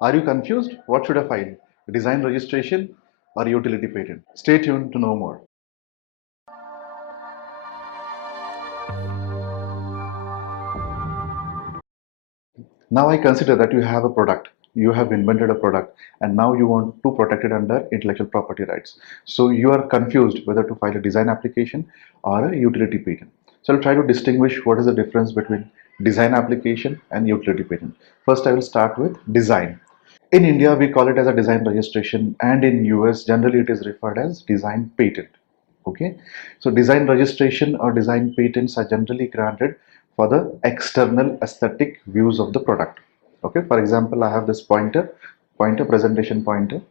Are you confused? What should I file? Design registration or utility patent? Stay tuned to know more. Now I consider that you have a product, you have invented a product, and now you want to protect it under intellectual property rights. So you are confused whether to file a design application or a utility patent. So I'll try to distinguish what is the difference between design application and utility patent. First, I will start with design. In India, we call it as a design registration, and in US, generally it is referred as design patent. Okay, so design registration or design patents are generally granted for the external aesthetic views of the product. Okay, for example, I have this pointer presentation pointer.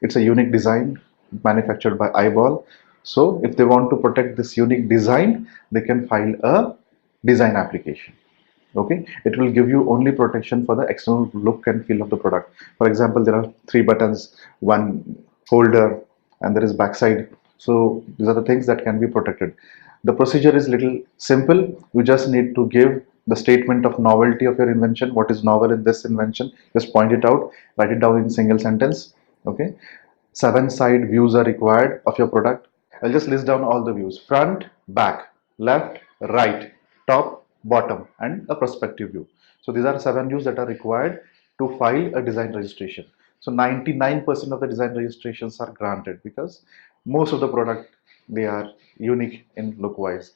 It's a unique design manufactured by Eyeball. So if they want to protect this unique design, they can file a design application. Okay, it will give you only protection for the external look and feel of the product. For example, there are three buttons, one folder, and there is backside. So these are the things that can be protected. The procedure is little simple. You just need to give the statement of novelty of your invention. What is novel in this invention? Just point it out, write it down in single sentence. Okay, 7 side views are required of your product. I'll just list down all the views: front, back, left, right, top, bottom, and a perspective view. So these are 7 views that are required to file a design registration. So 99% of the design registrations are granted because most of the product, they are unique in look wise.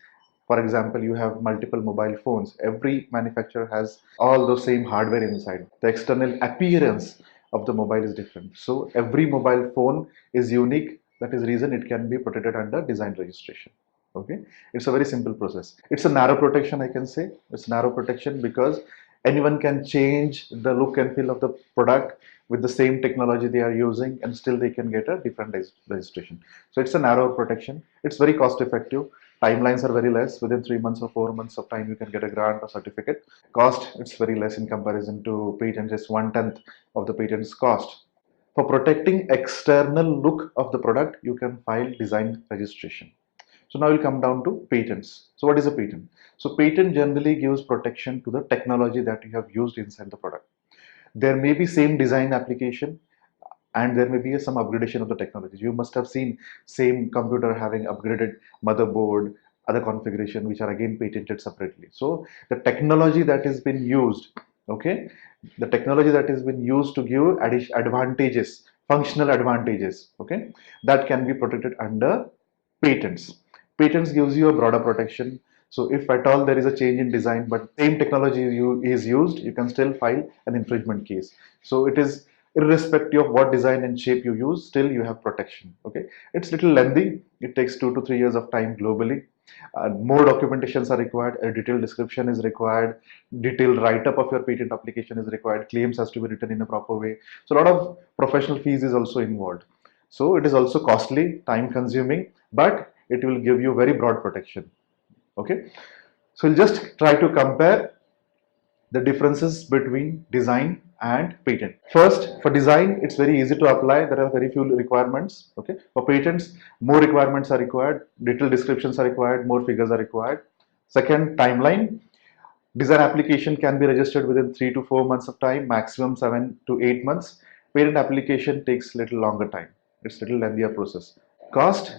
For example, you have multiple mobile phones. Every manufacturer has all the same hardware inside. The external appearance of the mobile is different. So every mobile phone is unique. That is the reason it can be protected under design registration. Okay, it's a very simple process. It's a narrow protection, I can say. It's narrow protection because anyone can change the look and feel of the product with the same technology they are using, and still they can get a different registration. So it's a narrow protection. It's very cost effective. Timelines are very less. Within 3 months or 4 months of time, you can get a grant or certificate. Cost, it's very less in comparison to patent, just 1/10 of the patent's cost. For protecting external look of the product, you can file design registration. So now we'll come down to patents. So what is a patent? So patent generally gives protection to the technology that you have used inside the product. There may be same design application, and there may be some upgradation of the technology. You must have seen same computer having upgraded motherboard, other configuration, which are again patented separately. So the technology that has been used, okay, the technology that has been used to give advantages, functional advantages, okay, that can be protected under patents. Patents gives you a broader protection. So if at all there is a change in design, but same technology is used, you can still file an infringement case. So it is irrespective of what design and shape you use, still you have protection. Okay, it's little lengthy. It takes 2 to 3 years of time globally. More documentations are required. A detailed description is required. Detailed write-up of your patent application is required. Claims has to be written in a proper way. So a lot of professional fees is also involved. So it is also costly, time consuming, but it will give you very broad protection. Okay, so we'll just try to compare the differences between design and patent. First, for design, it's very easy to apply. There are very few requirements. Okay, for patents, more requirements are required. Detailed descriptions are required. More figures are required. Second, timeline. Design application can be registered within 3 to 4 months of time, maximum 7 to 8 months. Patent application takes little longer time. It's little lengthier process. Cost,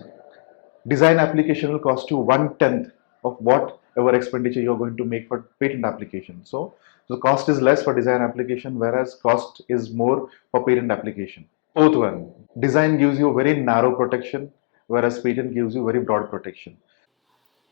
design application will cost you 1/10 of whatever expenditure you're going to make for patent application. So the cost is less for design application, whereas cost is more for patent application. Fourth one, design gives you very narrow protection, whereas patent gives you very broad protection.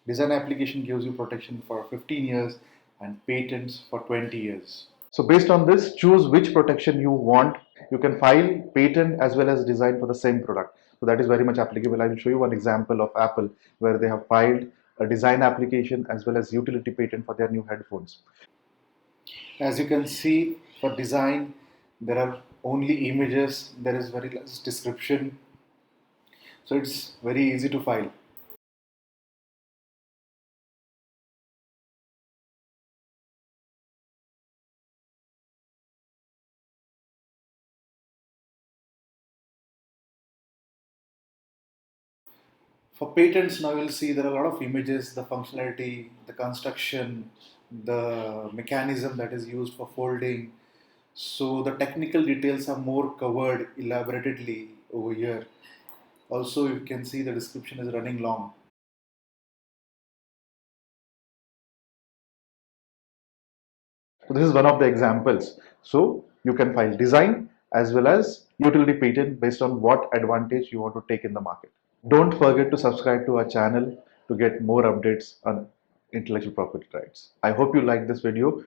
Design application gives you protection for 15 years and patents for 20 years. So based on this, choose which protection you want. You can file patent as well as design for the same product. So that is very much applicable. I will show you one example of Apple where they have filed a design application as well as utility patent for their new headphones. As you can see, for design, there are only images, there is very less description. So it's very easy to file. For patents, now you'll see there are a lot of images, the functionality, the construction, the mechanism that is used for folding, So the technical details are more covered elaboratedly over here. Also, you can see the description is running long. So this is one of the examples. So you can file design as well as utility patent based on what advantage you want to take in the market. Don't forget to subscribe to our channel to get more updates on intellectual property rights. I hope you like this video.